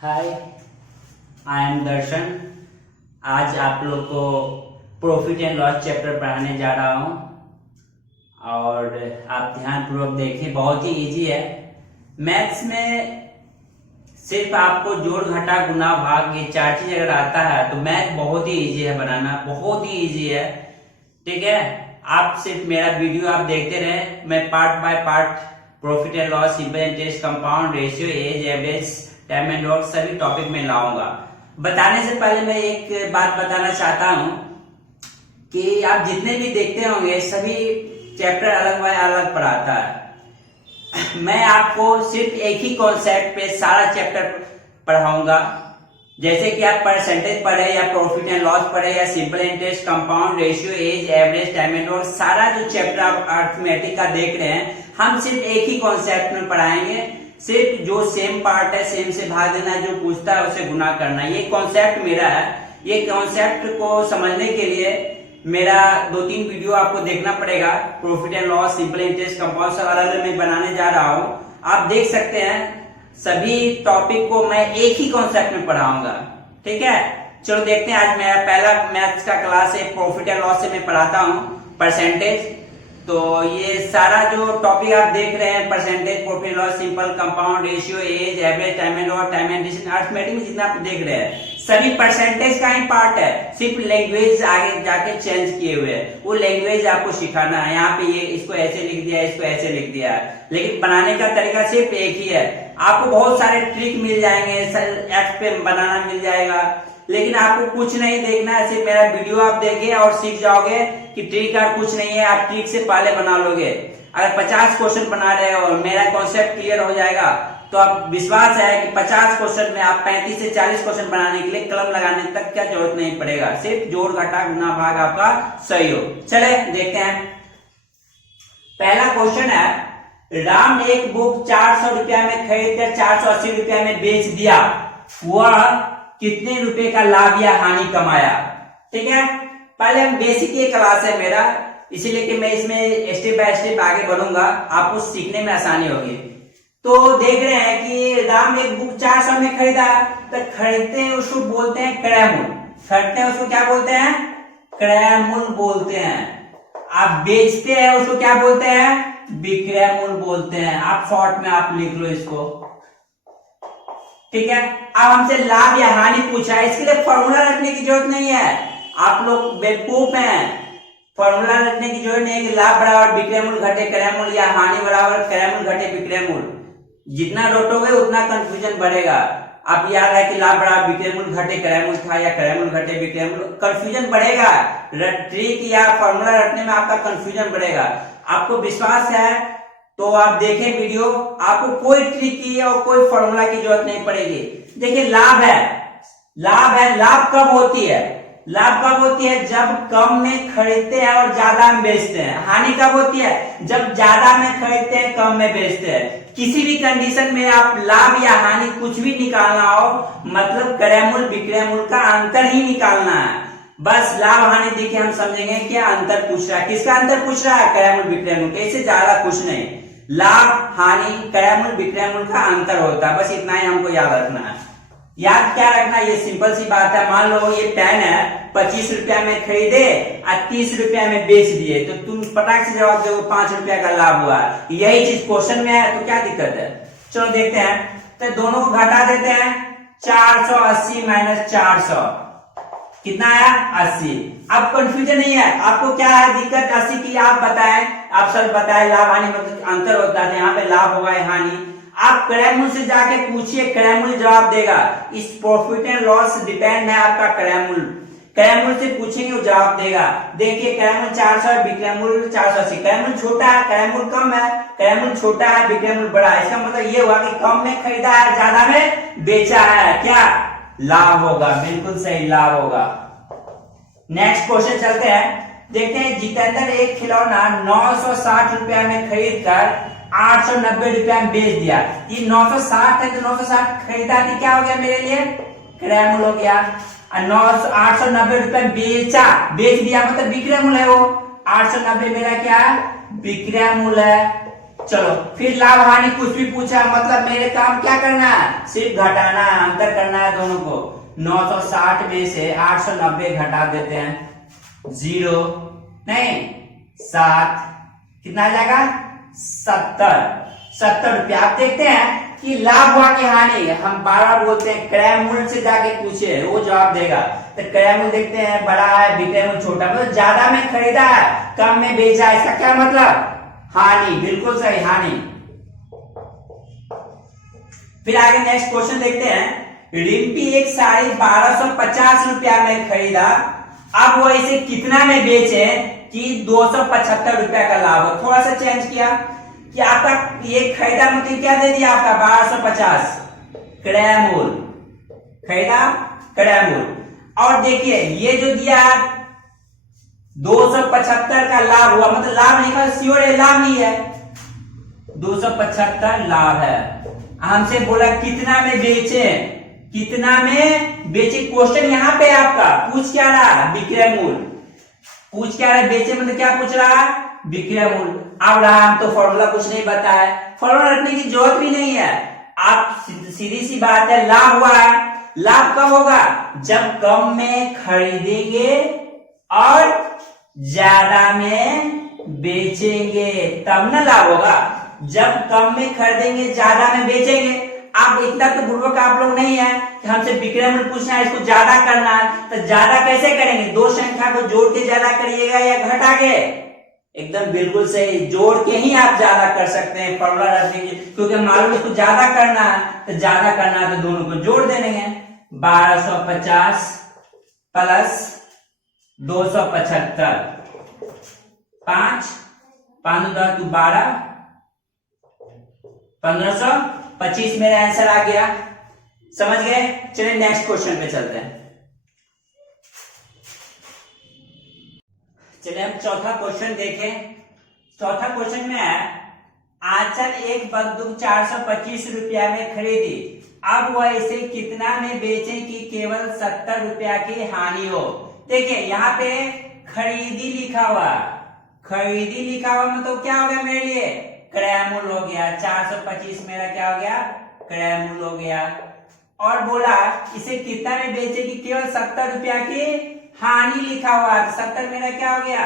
Hi, I am दर्शन। आज आप लोग को प्रॉफिट एंड लॉस चैप्टर पढ़ाने जा रहा हूँ और आप ध्यानपूर्वक देखिए। बहुत ही इजी है। मैथ्स में सिर्फ आपको जोड़ घटा गुना भाग ये चार चीज अगर आता है तो मैथ बहुत ही इजी है बनाना, बहुत ही इजी है। ठीक है, आप सिर्फ मेरा वीडियो आप देखते रहे। मैं part by part profit and loss, simple interest, compound, ratio, age, average, time and work सभी टॉपिक में लाऊंगा। बताने से पहले मैं एक बात बताना चाहता हूं कि आप जितने भी देखते होंगे सभी चैप्टर अलग बाय अलग पढ़ाता है। मैं आपको सिर्फ एक ही कॉन्सेप्ट पे सारा चैप्टर पढ़ाऊंगा। जैसे कि आप परसेंटेज पढ़े या प्रॉफिट एंड लॉस पढ़े या simple interest, compound, ratio, age, average, time and work, सारा जो चैप्टर आप अर्थमेटिक का देख रहे हैं हम सिर्फ एक ही कॉन्सेप्ट में पढ़ाएंगे। सिर्फ जो सेम पार्ट है सेम से भाग देना, जो पूछता है उसे गुना करना, ये कॉन्सेप्ट मेरा है। ये कॉन्सेप्ट को समझने के लिए मेरा 2-3 वीडियो आपको देखना पड़ेगा। Profit and loss, simple interest, compound सब अलग अलग मैं बनाने जा रहा हूँ। आप देख सकते हैं सभी टॉपिक को मैं एक ही कॉन्सेप्ट में पढ़ाऊंगा। ठीक है, चलो देखते हैं। आज मेरा पहला मैथ्स का क्लास है। प्रॉफिट एंड लॉस से मैं पढ़ाता हूँ परसेंटेज। तो ये सारा जो टॉपिक आप देख रहे हैं, percentage, profit loss, simple, compound, ratio, age, average, time and work, time and distance, arithmetic में जितना आप देख रहे हैं सभी परसेंटेज का ही पार्ट है। सिर्फ लैंग्वेज आगे जाके चेंज किए हुए हैं, वो लैंग्वेज आपको सिखाना है। यहाँ पे ये इसको ऐसे लिख दिया, इसको ऐसे लिख दिया, लेकिन बनाने का तरीका सिर्फ एक ही है। आपको बहुत सारे ट्रिक मिल जाएंगे, एक्स पे बनाना मिल जाएगा, लेकिन आपको कुछ नहीं देखना है। सिर्फ मेरा वीडियो आप देखिए और सीख जाओगे कि ट्रिक का कुछ नहीं है। आप ट्रिक से पहले बना लोगे। अगर 50 क्वेश्चन बना रहे हो और मेरा कॉन्सेप्ट क्लियर हो जाएगा तो आप विश्वास है कि 50 क्वेश्चन में आप 35 से 40 क्वेश्चन बनाने के लिए कलम लगाने तक क्या जरूरत नहीं पड़ेगा। सिर्फ जोड़ घटा गुना भाग आपका सही हो। चले देखते हैं। पहला क्वेश्चन है, राम एक बुक 400 रुपया में खरीद कर 480 रुपया में बेच दिया, वह कितने रुपए का लाभ या हानि कमाया। ठीक है, पहले हम बेसिक ये क्लास है मेरा, इसीलिए कि मैं इसमें स्टेप बाय स्टेप आगे बढ़ूंगा, आपको सीखने में आसानी होगी। तो देख रहे हैं कि राम एक बुक 400 में खरीदा, तो खरीदते हैं उसको बोलते हैं क्रय मूल्य। खरीदते हैं उसको क्या बोलते हैं? क्रय मूल्य बोलते हैं। आप बेचते हैं उसको क्या बोलते हैं? विक्रय मूल्य बोलते हैं। आप शॉर्ट में आप लिख लो इसको। ठीक है, अब हमसे लाभ या हानि पूछा है, इसके लिए फॉर्मूला रखने की जरूरत नहीं है। आप लोग बेवकूफ हैं, फॉर्मूला रखने की जरूरत नहीं है कि लाभ बराबर विक्रय मूल्य घटे क्रय मूल्य या हानि बराबर क्रय मूल्य घटे विक्रय मूल्य। जितना रोटोगे उतना कंफ्यूजन बढ़ेगा। आप याद है कि लाभ बराबर विक्रय मूल्य घटे क्रय मूल्य था या क्रय मूल्य घटे विक्रय मूल्य, कंफ्यूजन बढ़ेगा। ट्रिक या फॉर्मूला रखने में आपका कंफ्यूजन बढ़ेगा। आपको विश्वास है तो आप देखें वीडियो, आपको कोई ट्रिक की और कोई फॉर्मूला की जरूरत नहीं पड़ेगी। देखिए लाभ है, लाभ कब होती है? लाभ कब होती है? जब कम में खरीदते हैं और ज्यादा में बेचते हैं। हानि कब होती है? जब ज्यादा में खरीदते हैं कम में बेचते हैं। किसी भी कंडीशन में आप लाभ या हानि कुछ भी निकालना हो, मतलब क्रय मूल्य विक्रय मूल्य का अंतर ही निकालना है। बस लाभ हानि देखिए हम समझेंगे क्या अंतर पूछ रहा है। किसका अंतर पूछ रहा है? क्रय मूल्य विक्रय मूल्य। इससे ज्यादा कुछ नहीं। लाभ हानि क्रय मूल्य विक्रय मूल्य का अंतर होता है, बस इतना ही हमको याद रखना है। याद क्या रखना, ये सिंपल सी बात है। मान लो ये पेन है, 25 रुपया में खरीदे और 30 रुपया में बेच दिए, तो तुम पटाख से जवाब दो 5 रुपया का लाभ हुआ। यही चीज क्वेश्चन में है, तो क्या दिक्कत है? चलो देखते हैं। तो दोनों को घटा देते हैं। 480 माइनस 400 कितना है? 80। अब कंफ्यूजन नहीं है आपको, क्या है दिक्कत 80 की? आप बताएं, आप सब बताएं। लाभ हानि मतलब अंतर होता है, यहाँ पे लाभ होगा या हानि। आप क्रय मूल्य से जाके पूछिए, क्रय मूल्य जवाब देगा। इस प्रॉफिट एंड लॉस डिपेंड है आपका क्रय मूल्य। क्रय मूल्य से पूछेंगे वो जवाब देगा। देखिए क्रय मूल्य 400 है, विक्रय मूल्य 480। क्रय मूल्य छोटा है, क्रय मूल्य कम है। क्रय मूल्य छोटा है, विक्रय मूल्य बड़ा है। इसका मतलब ये हुआ कि कम में खरीदा है, ज्यादा में बेचा है, क्या लाभ होगा? बिल्कुल सही, लाभ होगा। नेक्स्ट क्वेश्चन चलते हैं। देखते हैं, जितेंद्र एक खिलौना 960 रुपया में खरीद कर 890 रुपया में बेच दिया। ये 960 है तो 960 खरीदा थी, क्या हो गया मेरे लिए? क्रय मूल्य हो गया। 890 रुपया बेच दिया मतलब विक्रय मूल्य है वो। 890 मेरा क्या है? विक्रय मूल्य है। चलो फिर लाभ हानि कुछ भी पूछा, मतलब मेरे काम क्या करना है, सिर्फ घटाना, अंतर करना है दोनों को। 960 में से 890 घटा देते हैं, 0 नहीं 7, कितना आ जाएगा 70 रुपया। आप देखते हैं कि लाभ हुआ कि हानि, हम बार बार बोलते हैं क्रय मूल्य से जाके पूछे वो जवाब देगा। तो क्रय मूल्य देखते हैं बड़ा है, विक्रय मूल्य छोटा, मतलब ज्यादा में खरीदा है कम में बेचा है, इसका क्या मतलब हानि, बिल्कुल सही हानि। फिर आगे नेक्स्ट क्वेश्चन देखते हैं। रिम्पी एक साड़ी 1250 रुपया में खरीदा, अब वो इसे कितना में बेचे कि 275 रुपया का लाभ हो। थोड़ा सा चेंज किया कि आपका ये खरीदा मतलब क्या दे दिया आपका 1250 क्रय मूल्य, खरीदा क्रय मूल्य, और देखिए ये जो दिया 275 का लाभ हुआ, मतलब लाभ नहीं का श्योर है, लाभ ही है, 275 लाभ है। हमसे बोला कितना में बेचे, कितना में बेचे, क्वेश्चन यहाँ पे आपका पूछ क्या रहा, विक्रय मूल्य पूछ क्या रहा, बेचे मतलब क्या पूछ रहा है, विक्रय मूल्य। अब रहा हम तो फॉर्मूला कुछ नहीं बताया, फॉर्मूला रखने की जरूरत भी नहीं है, आप सीधी सी बात है, लाभ हुआ है, लाभ कब होगा, जब कम में खरीदेंगे और ज्यादा में बेचेंगे तब ना लाभ होगा। जब कम में खरीदेंगे ज्यादा में बेचेंगे, आप इतना तो बुर्बक आप लोग नहीं है कि हमसे विक्रय मूल्य पूछना है, इसको ज्यादा करना है, तो ज्यादा कैसे करेंगे, दो संख्या को जोड़ के ज्यादा करिएगा या घटा के, एकदम बिल्कुल सही, जोड़ के ही आप ज्यादा कर सकते हैं फॉर्मूला रखने के, क्योंकि मालूम इसको ज्यादा करना है, तो ज्यादा करना है तो दोनों को जोड़ देंगे। 1250 प्लस 275, 5 5 10 12, 1525 मेरा आंसर आ गया, समझ गए। चलिए नेक्स्ट क्वेश्चन पे चलते हैं। चलिए हम चौथा क्वेश्चन देखें। चौथा क्वेश्चन में है आंचल एक बंदूक 425 रुपया में खरीदी, अब वह इसे कितना में बेचे कि केवल 70 रुपया की हानि हो। देखिए यहाँ पे खरीदी लिखा हुआ, खरीदी लिखा हुआ मतलब क्या हो गया मेरे लिए, क्रय मूल्य हो गया, 425 मेरा क्या हो गया, क्रय मूल्य हो गया, और बोला इसे कितना में बेचे कि केवल 70 रुपया की हानि लिखा हुआ है, 70 मेरा क्या हो गया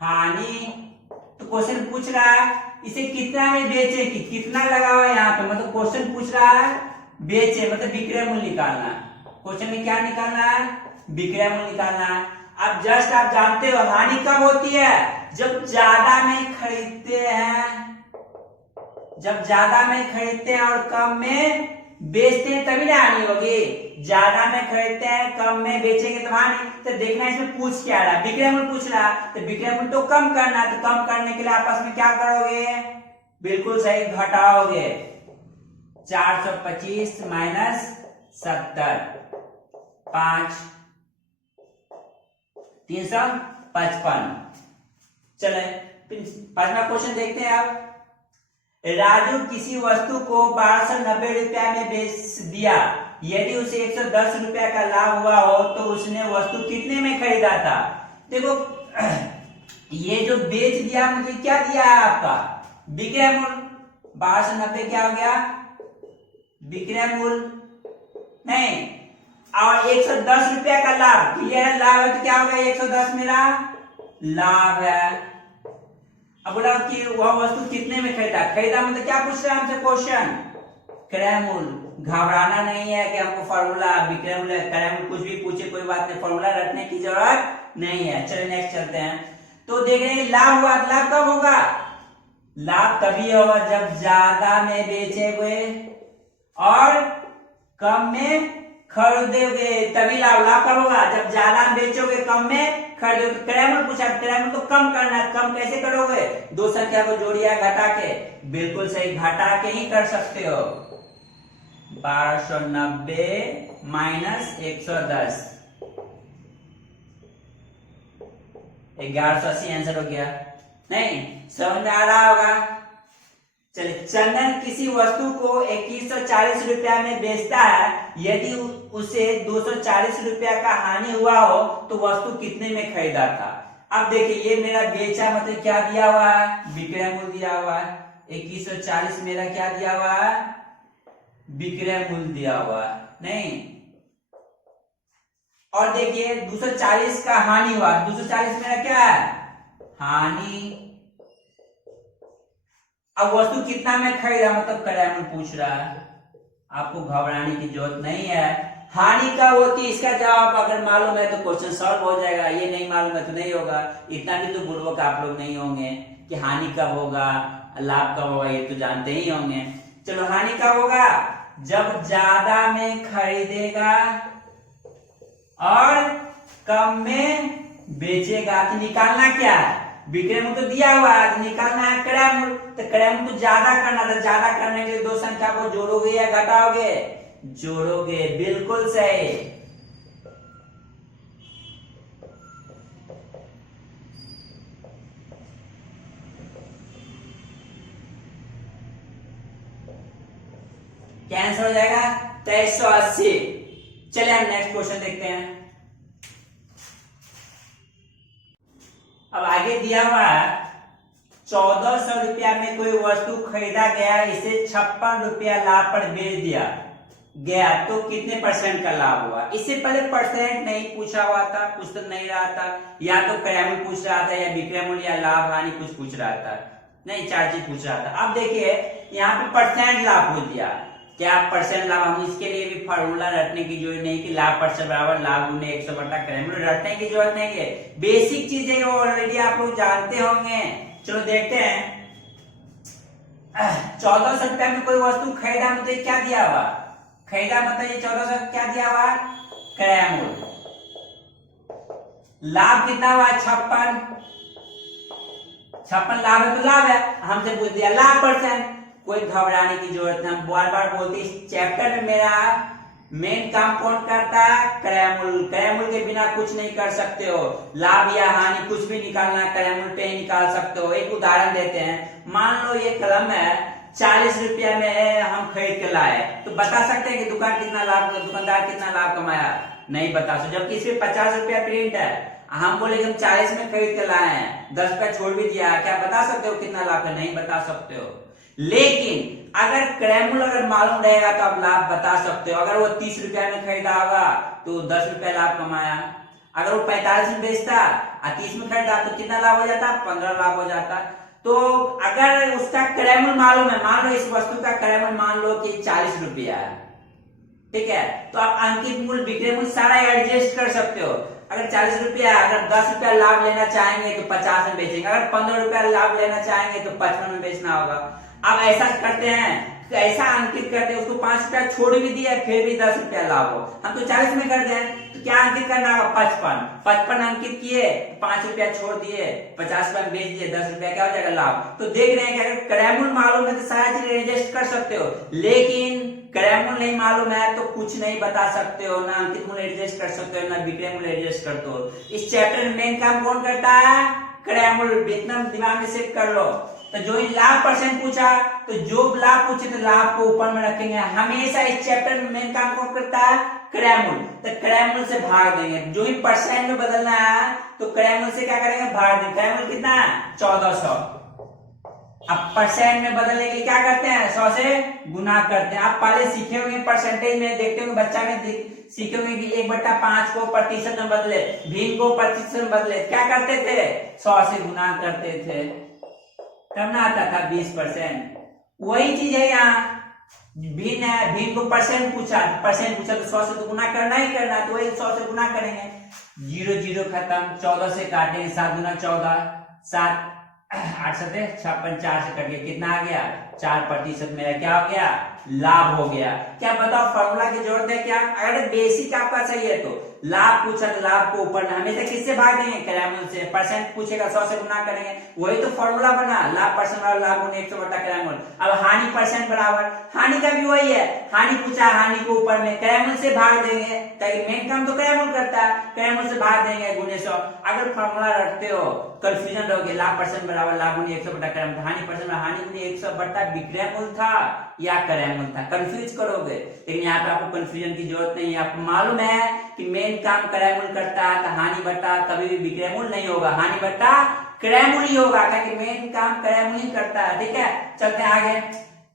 हानि। तो क्वेश्चन पूछ रहा है इसे कितना में बेचे कि कितना लगा हुआ है यहाँ पे, मतलब क्वेश्चन पूछ रहा है बेचे मतलब विक्रय मूल्य निकालना है, क्वेश्चन में क्या निकालना है, विक्रय मूल्य निकालना है। अब जस्ट आप जानते हो हानि कब होती है, जब ज्यादा में खरीदते हैं, जब ज्यादा में खरीदते हैं और कम में बेचते हैं तभी ना हानि होगी, ज्यादा में खरीदते हैं कम में बेचेंगे तो हानि। तो देखना इसमें पूछ क्या रहा, विक्रय मूल्य पूछ रहा, तो विक्रय मूल्य तो कम करना है, तो कम करने के लिए आपस में क्या करोगे, बिल्कुल सही घटाओगे, 425 माइनस 70, 5 355। चले पांचवा क्वेश्चन देखते हैं। आप राजू किसी वस्तु को 1290 रुपया में बेच दिया, यदि उसे 110 रुपया का लाभ हुआ हो तो उसने वस्तु कितने में खरीदा था। देखो ये जो बेच दिया मुझे क्या दिया है आपका विक्रय मूल्य, 1290 क्या हो गया विक्रय मूल्य नहीं, और 110 रुपया का लाभ, क्लियर है, लाभ है तो क्या हो गया 110 मेरा लाभ है। अब बोला कि वह वस्तु कितने में खरीदा, खरीदा मतलब क्या पूछ रहा है हमसे क्वेश्चन, क्रय मूल्य। घबराना नहीं है कि हमको फॉर्मूला विक्रय मूल्य क्रय मूल्य कुछ भी पूछे कोई बात नहीं, फॉर्मूला रखने की जरूरत नहीं है। चलिए नेक्स्ट चलते हैं। तो देख रहे हैं लाभ हुआ, लाभ कब होगा, लाभ तभी होगा जब ज्यादा में बेचेंगे और कम में खरीदोगे तभी लाभ, लाभ कब होगा जब ज्यादा में बेचोगे कम में खरीदोगे। क्रय मूल्य पूछा, क्रय मूल्य तो कम करना है, कम कैसे करोगे, दो संख्या को जोड़िए घटा के, बिल्कुल सही घटा के ही कर सकते हो, 1290 माइनस 110, 1180 आंसर हो गया, नहीं समझ में आ रहा होगा। चलिए चंदन किसी वस्तु को 2140 रुपया में बेचता है, यदि उसे 240 रुपया का हानि हुआ हो तो वस्तु कितने में खरीदा था। अब देखिए ये मेरा बेचा मतलब क्या दिया हुआ है विक्रय मूल्य दिया हुआ है, 2140 मेरा क्या दिया हुआ है, विक्रय मूल्य दिया हुआ है, नहीं। और देखिए 240 का हानि हुआ, 240 मेरा क्या है, हानि। अब वस्तु कितना में खरीदा, मतलब क्रय मूल्य पूछ रहा है, आपको घबराने की जरूरत नहीं है। हानि कब होती है, इसका जवाब अगर मालूम है तो क्वेश्चन सॉल्व हो जाएगा, ये नहीं मालूम है तो नहीं होगा। इतना भी तो बुर्बक आप लोग नहीं होंगे कि हानि कब होगा लाभ कब होगा, ये तो जानते ही होंगे। चलो हानि कब होगा, जब ज्यादा में खरीदेगा और कम में बेचेगा। तो निकालना क्या है, विक्रय मूल्य तो दिया हुआ है, तो निकालना है क्रय मूल्य। तो क्रय मूल्य को ज्यादा करना था, ज्यादा करने के लिए दो संख्या को जोड़ोगे या घटाओगे, जोड़ोगे, बिल्कुल सही। कैंसिल हो जाएगा 2380। चलिए हम नेक्स्ट क्वेश्चन देखते हैं। अब आगे दिया हुआ है 1400 रुपया में कोई वस्तु खरीदा गया, इसे 56 रुपया लाभ पर बेच दिया गया, तो कितने परसेंट का लाभ हुआ। इससे पहले परसेंट नहीं पूछा हुआ था, कुछ तो नहीं रहा था, या तो क्रय मूल्य पूछ रहा था, या विक्रय मूल्य, या लाभ हानि कुछ पूछ रहा था, नहीं, चार चीज पूछ रहा था। अब देखिए यहाँ पे परसेंट लाभ पूछ दिया, क्या परसेंट लाभ, हम इसके लिए भी फार्मूला रटने की जरूरत नहीं कि लाभ परसेंट बराबर लाभ गुने 100 बटा क्रय मूल्य, रटने की जरूरत नहीं है। बेसिक चीजें वो ऑलरेडी आप लोग जानते होंगे। चलो देखते हैं 1400 रुपया में कोई वस्तु खरीदा, मतलब क्या दिया हुआ, खरीदा मतलब ये 1400 क्या दिया हुआ, क्रय मूल्य। लाभ कितना हुआ, 56 लाभ है तो लाभ है, हमसे पूछ दिया लाभ परसेंट। कोई घबराने की जरूरत नहीं, हम बार बार बोलते इस चैप्टर में मेरा मेन काम कौन करता है, क्रय मूल्य। क्रय मूल्य के बिना कुछ नहीं कर सकते हो, लाभ या हानि कुछ भी निकालना क्रय मूल्य पे ही निकाल सकते हो। एक उदाहरण देते हैं, मान लो ये कलम है 40 रुपया में हम खरीद के लाए, तो बता सकते हैं कि दुकानदार कितना लाभ कमाया, नहीं बता सकते। जबकि इसमें 50 रुपया प्रिंट है, हम बोले कि हम 40 में खरीद के लाए हैं, 10 रुपया छोड़ भी दिया, क्या बता सकते हो कितना लाभ है, नहीं बता सकते हो। लेकिन अगर क्रय मूल्य अगर मालूम रहेगा तो आप लाभ बता सकते हो। अगर वो 30 रुपया में खरीदा होगा तो 10 रुपया लाभ कमाया, अगर वो 45 में बेचता और 30 में खरीदा तो कितना लाभ हो जाता, 15 लाभ हो जाता। तो अगर उसका क्रय मूल्य मालूम है, मान लो इस वस्तु का क्रय मूल्य मान लो कि 40 रुपया है, ठीक है, तो आप अंकित मूल्य विक्रय मूल्य सारा एडजस्ट कर सकते हो। अगर 40 रुपया, अगर 10 रुपया लाभ लेना चाहेंगे तो 50 में बेचेंगे, अगर 15 रुपया लाभ लेना चाहेंगे तो 55 में बेचना होगा। अब ऐसा करते हैं, तो ऐसा अंकित करते हैं, उसको 5 रुपया छोड़ भी दिया फिर भी 10 रुपया लाभ हो, हम तो 40 में कर दें, तो क्या अंकित करना होगा, 55 अंकित किए, 5 रुपया छोड़ दिए, 50 रुपया बेच दिए, 10 रुपया क्या हो जाएगा लाभ। तो देख रहे हैं कि अगर क्रय मूल्य मालूम है तो सारा चीज एडजस्ट कर सकते हो, लेकिन क्रय मूल्य नहीं मालूम है तो कुछ नहीं बता सकते हो, ना अंकित मूल्य एडजस्ट कर सकते हो, ना विक्रय मूल्य एडजस्ट करते हो। इस चैप्टर में मेन काम कौन करता है, क्रय मूल्य। एकदम दिमाग में सेट कर लो। तो जो लाभ परसेंट पूछा, तो जो लाभ पूछे तो लाभ को ऊपर में रखेंगे। हमेशा इस चैप्टर में मेन काम कौन करता है, क्रय मूल्य। तो क्रय मूल्य से भाग देंगे, जो ही परसेंट में बदलना है तो क्रय मूल्य से क्या करेंगे, भाग देंगे। क्रय मूल्य कितना है, 1400। अब परसेंट में बदलने के लिए क्या करते हैं, 100 से गुना करते हैं। आप पहले सीखे होंगे परसेंटेज में, देखते होंगे बच्चा में सीखे होंगे कि 1/5 को प्रतिशत में बदले, भिन्न को प्रतिशत में बदले, क्या करते थे, 100 से गुना करते थे, करना आता था 20%। वही चीज है यहाँ, भिन्न है, भिन्न को परसेंट पूछा तो 100 से तो गुना करना ही करना, तो वही 100 से गुना करेंगे। 0 0 खत्म, 14 से काटेंगे, 7 गुना 14, 7 8 7 56, 4 से कट गया, कितना आ गया, 4% मेरा क्या हो गया, लाभ हो गया। क्या बताओ फॉर्मूला की जरूरत है क्या, अगर बेसिक आपका सही है तो लाभ पूछा तो लाभ को ऊपर में हमेशा किससे भाग देंगे, क्रय मूल्य से। परसेंट पूछेगा 100 से गुना करेंगे, वही तो फॉर्मूला बना, लाभ परसेंट बराबर लाभ गुने 100 बटा क्रय मूल्य। अब हानि परसेंट बराबर, हानि का भी वही है, हानि पूछा, हानि को ऊपर में क्रय मूल्य से भाग देंगे, ताकि मेन काम तो क्रय मूल्य करता है, क्रय मूल्य से भाग देंगे गुने 100। अगर फॉर्मूला रखते हो कंफ्यूजन रहोगे, लाभ परसेंट बराबर लाभ गुने 100 बटा क्रय मूल्य, हानि परसेंट हानि गुने 100 बटा विक्रय मूल्य था या क्रय मूल्य था, कंफ्यूज करोगे। लेकिन यहाँ पे आपको कंफ्यूजन की जरूरत नहीं है, आपको मालूम है कि मेन काम क्रय मूल्य करता है, तो हानि बटा कभी भी विक्रय मूल्य नहीं होगा, हानि बटा क्रयमूल्य ही होगा, क्योंकि मेन काम क्रयमूल्य ही करता है। ठीक है, चलते हैं आगे।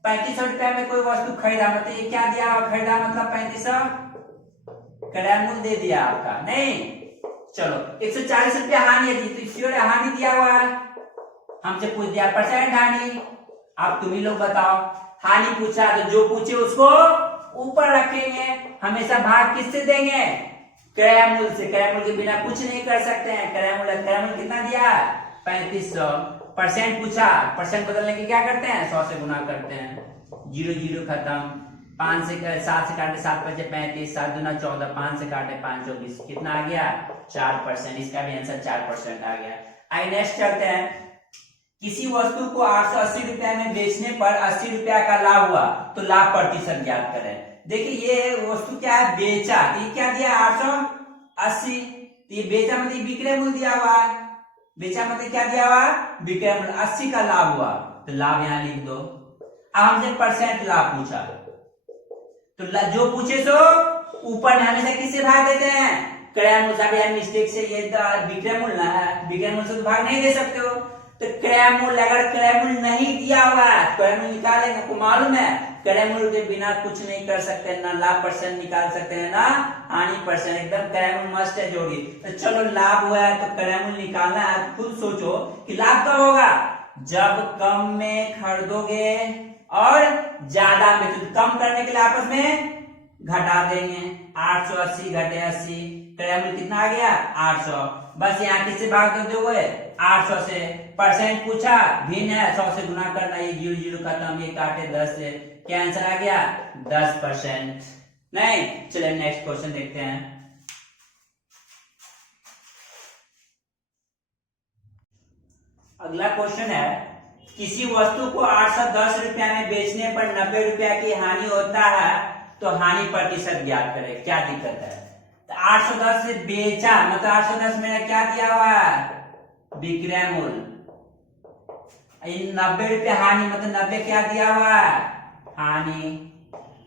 3500 रुपया में कोई वस्तु खरीदा, मतलब ये क्या दिया, खरीदा मतलब 3500 क्रयमूल्य दे दिया आपका, नहीं। चलो 140 रुपया हानि दी, तो श्योर हानि दिया हुआ है, हमसे पूछ दिया परसेंट हानि। अब तुम ही लोग बताओ, हानि पूछा तो जो पूछे उसको ऊपर रखेंगे, हमेशा भाग किससे देंगे, क्रयमूल्य से। क्रयमूल्य के बिना कुछ नहीं कर सकते हैं। क्रयमूल्य कितना दिया, 3500। परसेंट पूछा, परसेंट बदलने के क्या करते हैं, 100 से गुना करते हैं। 0 0 खत्म, 5 से 7 से काटे 7 बचे 35, 7 दूना 14, 5 से काटे 5 24, कितना आ गया 4%। इसका भी आंसर 4% आ गया। आइए नेक्स्ट चलते हैं। किसी वस्तु को 880 रुपया में बेचने पर 80 रुपया का लाभ हुआ, तो लाभ प्रतिशत ज्ञात करें। देखिए ये वस्तु क्या है, बेचा, तो ये क्या दिया 880, तो ये बेचा मतलब विक्रय मूल्य दिया हुआ है, बेचा मतलब क्या दिया हुआ, विक्रय मूल्य। 80 का लाभ हुआ, तो लाभ यहां लिख दो। अब हमसे परसेंट लाभ पूछा, तो जो पूछे सो ऊपर में हमेशा किससे भाग देते हैं, क्रय मूल्य। मिस्टेक से ये विक्रय मूल्य है, विक्रय मूल्य से तो भाग नहीं दे सकते हो, तो क्रय मूल्य, अगर क्रय मूल्य नहीं दिया हुआ है, क्रय मूल्य निकालेंगे, आपको मालूम है क्रय मूल्य के बिना कुछ नहीं कर सकते, ना लाभ परसेंट निकाल सकते हैं ना हानि परसेंट, एकदम क्रय मूल्य मस्ट है जोड़ी। तो चलो लाभ हुआ है तो क्रय मूल्य निकालना है, खुद सोचो कि लाभ कब होगा, जब कम में खरीदोगे और ज्यादा में, तो कम करने के लिए आपस में घटा देंगे, 880 घटे 80, क्रय मूल्य कितना आ गया 800। बस यहाँ किससे भाग कर दोगे, 800 से। परसेंट पूछा, भिन्न है, 100 से गुना करना, ये 0 0 खत्म, ये काटे 10 से, क्या आंसर आ गया 10%। नहीं, चलिए नेक्स्ट क्वेश्चन देखते हैं। अगला क्वेश्चन है, किसी वस्तु को 810 रुपया में बेचने पर 90 रुपया की हानि होता है, तो हानि प्रतिशत ज्ञात करें। क्या दिक्कत है, तो 810 से बेचा मतलब 810 में क्या दिया हुआ है, विक्रय मूल्य। 90 रुपया हानि मतलब 90 क्या दिया हुआ है, हानि।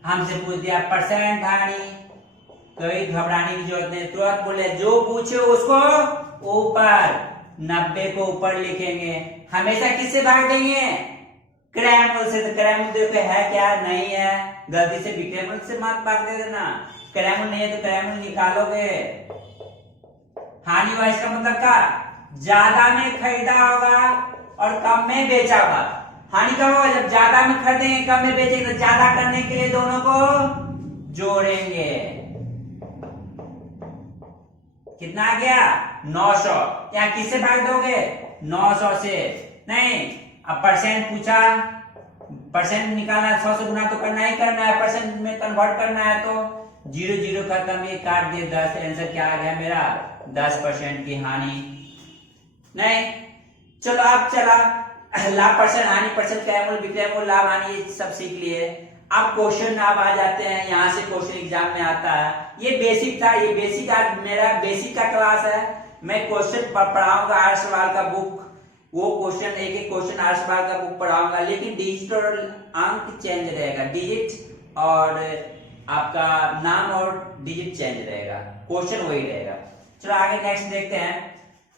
हमसे पूछ दिया परसेंट हानि, कोई घबराने की जरूरत नहीं, तुरंत बोले जो पूछे उसको ऊपर, 90 को ऊपर लिखेंगे, हमेशा किससे भाग देंगे, क्रय मूल्य से। तो क्रय मूल्य देखो है क्या, नहीं है, गलती से विक्रय मूल्य से मत भाग दे देना, क्रय मूल्य नहीं है तो क्रय मूल्य निकालोगे। हानि हुआ इसका मतलब क्या, ज्यादा में खरीदा होगा और कम में बेचा होगा। हानि कब होगा, जब ज्यादा में खरीदेंगे कम में बेचेंगे, तो ज्यादा करने के लिए दोनों को जोड़ेंगे। कितना आ गया 900, यहाँ किससे भाग दोगे 900 से, नहीं। अब परसेंट पूछा, परसेंट निकालना है, 100 से गुना तो करना ही करना है, परसेंट में कन्वर्ट करना है, तो 0 0 खत्म, ये काट दिए 10, आंसर क्या आ गया मेरा 10% की हानि। नहीं, चलो अब चला लाभ परसेंट, हानि परसेंट, क्रय मूल्य, विक्रय मूल्य, लाभ हानि, ये सब सीख लिए। अब क्वेश्चन अब आ जाते हैं, यहाँ से क्वेश्चन एग्जाम में आता है। ये बेसिक था, ये बेसिक आज मेरा बेसिक का क्लास है। मैं क्वेश्चन पढ़ाऊंगा 8 सवाल का बुक, वो क्वेश्चन एक एक क्वेश्चन 8 सवाल का बुक पढ़ाऊंगा, लेकिन डिजिट और अंक चेंज रहेगा, डिजिट और आपका नाम और डिजिट चेंज रहेगा, क्वेश्चन वही रहेगा। चलो आगे नेक्स्ट देखते हैं।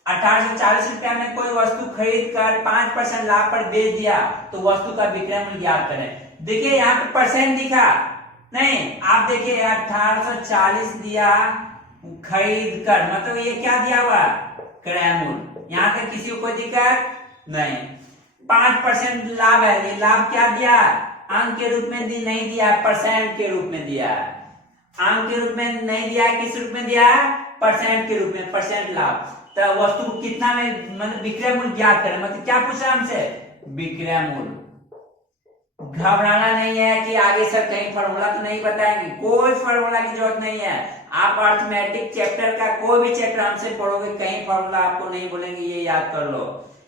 1840 रुपया में कोई वस्तु खरीद कर 5% लाभ पर बेच दिया, तो वस्तु का विक्रय मूल्य ज्ञात करें। देखिए यहाँ पे परसेंट दिखा नहीं, आप देखिए 1840 दिया खरीद कर, मतलब ये क्या दिया हुआ क्रय मूल्य, यहाँ तक किसी को कोई दिक्कत नहीं। 5% लाभ है, ये लाभ क्या दिया, अंक के रूप में नहीं दिया, परसेंट के रूप में दिया। अंक के रूप में नहीं दिया, किस रूप में दिया, परसेंट के रूप में, परसेंट लाभ। तो वस्तु कितना में मतलब विक्रय मूल्य ज्ञात करें, मतलब क्या पूछा हमसे, विक्रय मूल्य। घबराना नहीं है कि आगे सर कहीं फॉर्मूला तो नहीं बताएंगे, कोई फॉर्मूला की जरूरत नहीं है। आप अर्थमेटिक चैप्टर का कोई भी चैप्टर हमसे पढ़ोगे, कहीं फॉर्मूला आपको नहीं बोलेंगे ये याद कर लो,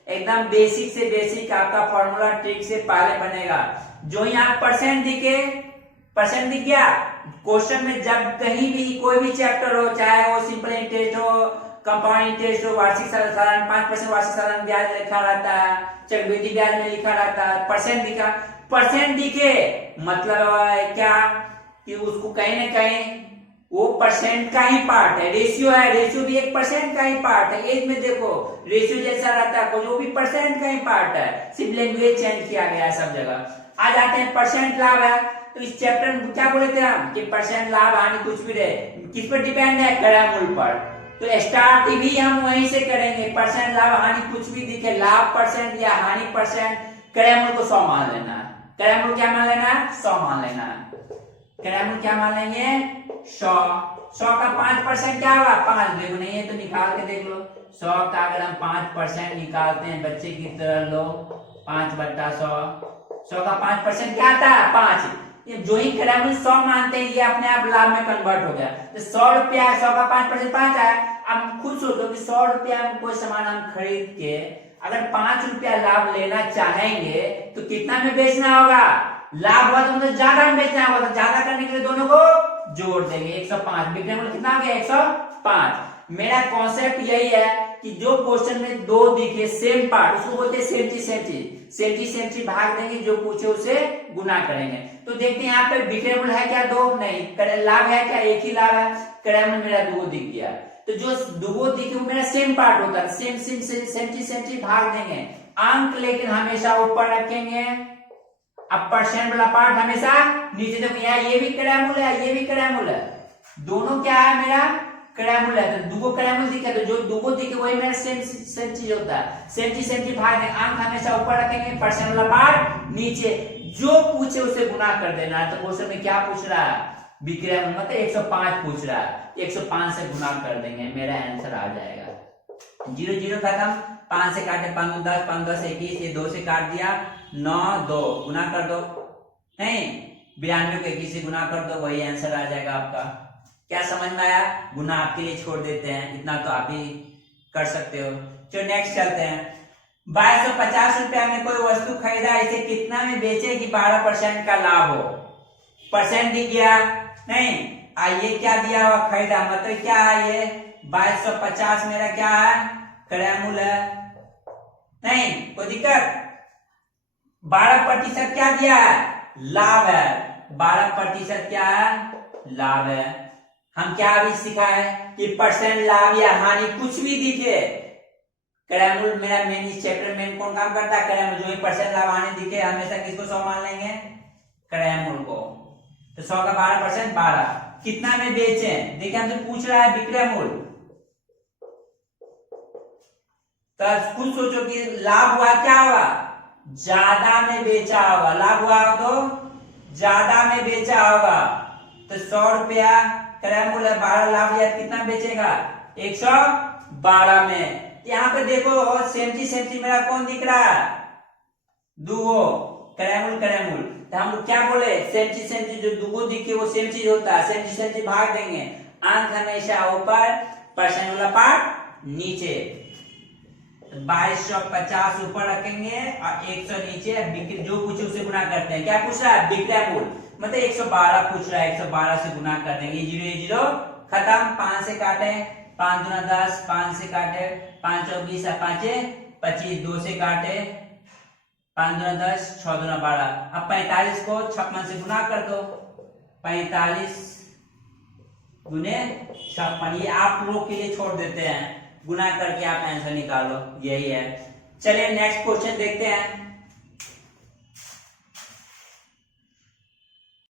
एकदम बेसिक से बेसिक आपका फॉर्मूला ट्रिक से पहले बनेगा। जो यहाँ परसेंट दिखे, परसेंट दिख गया क्वेश्चन में, जब कहीं भी कोई भी चैप्टर हो, चाहे वो सिंपल इंटरेस्ट हो, कंपाउंड इंटरेस्ट हो, वार्षिक साधारण 5% वार्षिक साधारण ब्याज लिखा रहता है, चक्रवृद्धि ब्याज में लिखा रहता है, परसेंट दिखा, परसेंट दिखे मतलब क्या कि उसको कहीं ना कहीं वो परसेंट का ही पार्ट है, रेशियो है, रेशियो भी एक परसेंट का ही पार्ट है। एज में देखो रेशियो जैसा रहता है जो भी परसेंट का ही पार्ट है, सिर्फ लैंग्वेज चेंज किया गया है सब जगह। आ जाते हैं परसेंट लाभ है, तो इस चैप्टर में क्या बोले थे हम कि परसेंट लाभ हानि कुछ भी रहे किस पर डिपेंड है, क्रयमूल्य पर। तो स्टार्ट भी हम वहीं से करेंगे, परसेंट लाभ हानि कुछ भी दिखे, लाभ परसेंट या हानि परसेंट, क्रयमूल्य को 100 मान लेना है। क्रयमूल्य क्या मान लेना है, 100 मान लेना है। क्रयमूल्य क्या मान लेंगे, 100। 100 का 5% क्या होगा, 5। देखो नहीं है तो निकाल के देख लो। 100 का अगर हम 5% निकालते हैं बच्चे की तरह, लो 5/100। 100 का 5% क्या आता है, 5। ये जो ही क्रयमूल्य 100 मानते हैं ये अपने आप लाभ में कन्वर्ट हो गया। तो 100 रुपया, 100 का 5% 5 आया। अब खुद सोचो कि 100 रुपया में कोई सामान हम खरीद के अगर 5 रुपया लाभ लेना चाहेंगे तो कितना में बेचना होगा, लाभ हुआ तो मतलब ज्यादा में बेचना होगा। तो ज्यादा करने के लिए दोनों को जोड़ देंगे, 105। विक्रय मूल्य कितना हो गया, 105। मेरा कॉन्सेप्ट यही है कि जो क्वेश्चन में दो दिखे सेम पार्ट, उसको बोलते हैं सेम चीज सेम चीज, सेम चीज सेम चीज भाग देंगे, जो पूछे उसे गुना करेंगे। तो देखते हैं यहाँ पे विक्रय मूल्य है क्या, 2 नहीं, लाभ है क्या, एक ही लाभ है, क्रय मूल्य मेरा 2 दिख गया। तो जो 2 दिखे वो मेरा सेम पार्ट होता है, सेम सेम चीज भाग देंगे। अंक लेकिन हमेशा ऊपर रखेंगे, अब परसेंट वाला पार्ट हमेशा नीचे। देखो यहाँ ये भी क्रय मूल्य है, ये भी क्रय मूल्य है, दोनों क्या है मेरा क्रय मूल्य है। तो 2 क्रय मूल्य दिखे, तो जो 2 दिखे वही मेरा सेम चीज होता है, सेम चीज भाग देंगे। अंक हमेशा ऊपर रखेंगे, परसेंट वाला पार्ट नीचे, जो पूछे उसे गुना कर देना है। तो क्वेश्चन में क्या पूछ रहा है, विक्रय मूल्य मतलब 105 पूछ रहा है, 105 से गुना कर देंगे, मेरा आंसर आ जाएगा। 0 0 खत्म, 5 से काटे 5 2 10, 5 10 21, ये 2 से काट दिया, 9 2 गुना कर दो, नहीं 92 को 21 से गुना कर दो, वही आंसर आ जाएगा आपका। क्या समझ में आया, गुना आपके लिए छोड़ देते हैं, इतना तो आप ही कर सकते हो। चलो नेक्स्ट चलते हैं। 2250 रुपया में कोई वस्तु खरीदा, इसे कितना में बेचे कि 12% का लाभ हो। परसेंट दिख गया, नहीं ये क्या दिया हुआ, खरीदा मतलब क्या है, ये 2250 मेरा क्या है, क्रय मूल्य है, नहीं कोई दिक्कत। 12% क्या दिया है, लाभ है, 12% क्या है, लाभ है। हम क्या अभी सीखा है कि परसेंट लाभ या हानि कुछ भी दिखे, क्रय मूल्य मेरा मेन इस चैप्टर में कौन काम करता है, क्रय मूल्य। जो ही परसेंट लाभ हानि दिखे हमेशा किसको 100 मान लेंगे, क्रय मूल्य को। तो 100 का 12% 12, कितना में बेचे, देखिए हमसे पूछ रहा है विक्रय मूल्य। तो खुद सोचो कि लाभ हुआ क्या हुआ, ज्यादा में बेचा होगा, लाभ हुआ तो ज्यादा में बेचा होगा। तो 100 रुपया क्रय मूल्य, 12 लाभ या कितना बेचेगा, 112 में। यहाँ पे देखो सेम चीज मेरा कौन दिख रहा है, 2 क्रय मूल्य। तो हम लोग क्या बोले, सेम चीज जो 2 दिखे वो सेम चीज होता है, सेम चीज भाग देंगे। अंक हमेशा ऊपर, परसेंट वाला पार्ट नीचे। 2250 ऊपर रखेंगे और 100 नीचे, जो पूछे उसे गुना करते हैं। क्या पूछ रहा है, विक्रय मूल्य मतलब 112 पूछ रहा है, 112 से गुना कर देंगे। 0 0 खत्म, 5 से काटे 5 दूना 10, 5 से काटे 5 चौक 20, 5 25, 2 से काटे 5 दूना 10, 6 दूना 12। अब 45 को 56 से गुना कर दो, 45 गुने 56, ये आप लोग के लिए छोड़ देते हैं, गुना करके आप आंसर निकालो, यही है। चलिए नेक्स्ट क्वेश्चन देखते हैं।